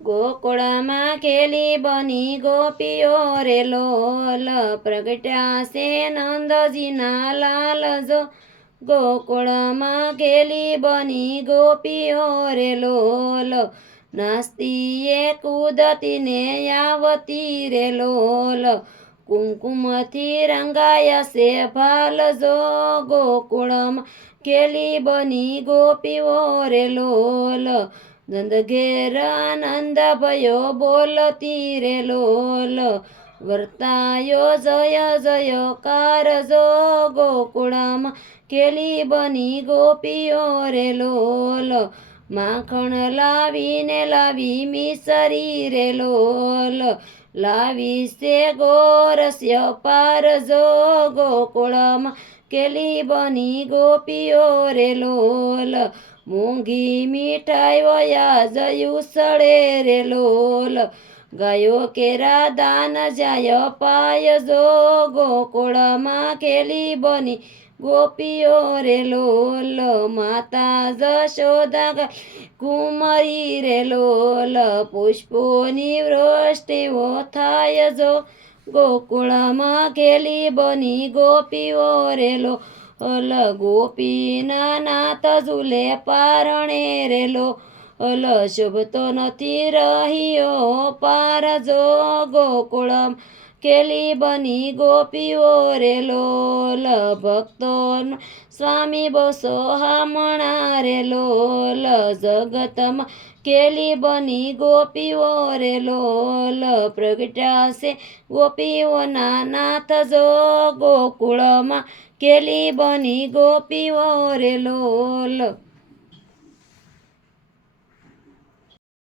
ગોકુળમાં ખેલી બની ગોપીઓ રે લોલ, પ્રગટ્યા છે નંદજીના લાલ જો. ગોકુળમાં ખેલી બની ગોપીઓ રે લોલ, નાસ્તી એ કૂદતી ને આવતી રે લોલ. કુમકુમથી રંગાયા છે ભાલ જો. ગોકુળમાં ખેલી બની ગોપીઓ રે લોલ, નંદ ઘેર આનંદ ભયો બોલતી રે લોલ. વર્તાયો જય જયકાર જો. ગોકુળમાં ખેલી બની ગોપીઓ રે લોલ, માખણ લાવી મિસરી રે લોલ. લાવી છે ગોરસ્ય પાર જો. ગોકુળમાં ખેલી બની ગોપીઓ રે લોલ, મૂંગી મીઠાઈ વયા જયું સળે રે લોલ. ગાયો કેરા દાન જાય પાય જો. ગોકુળમાં ખેલી બની ગોપીઓ રે લોલ, માતા જશોદા કુમારી રે લોલ. પુષ્પોની વૃષ્ટિઓ થાય જો. ગોકુળમાં ખેલી બની ગોપીઓ રે લોલ, ગોપીના નાથ ઝૂલે પારણે રે લોલ. શોભતો નથી રહ્યો પાર જો. ગોકુળમાં ખેલી બની ગોપીઓ રે લોલ, ભક્તો સ્વામી બસો હામણા રે લોલ. જગતમાં ખેલી બની ગોપીઓ રે લોલ, પ્રગટ્યા છે ગોપીઓના નાથ જો. ગોકુળમાં ખેલી બની ગોપીઓ રે લોલ.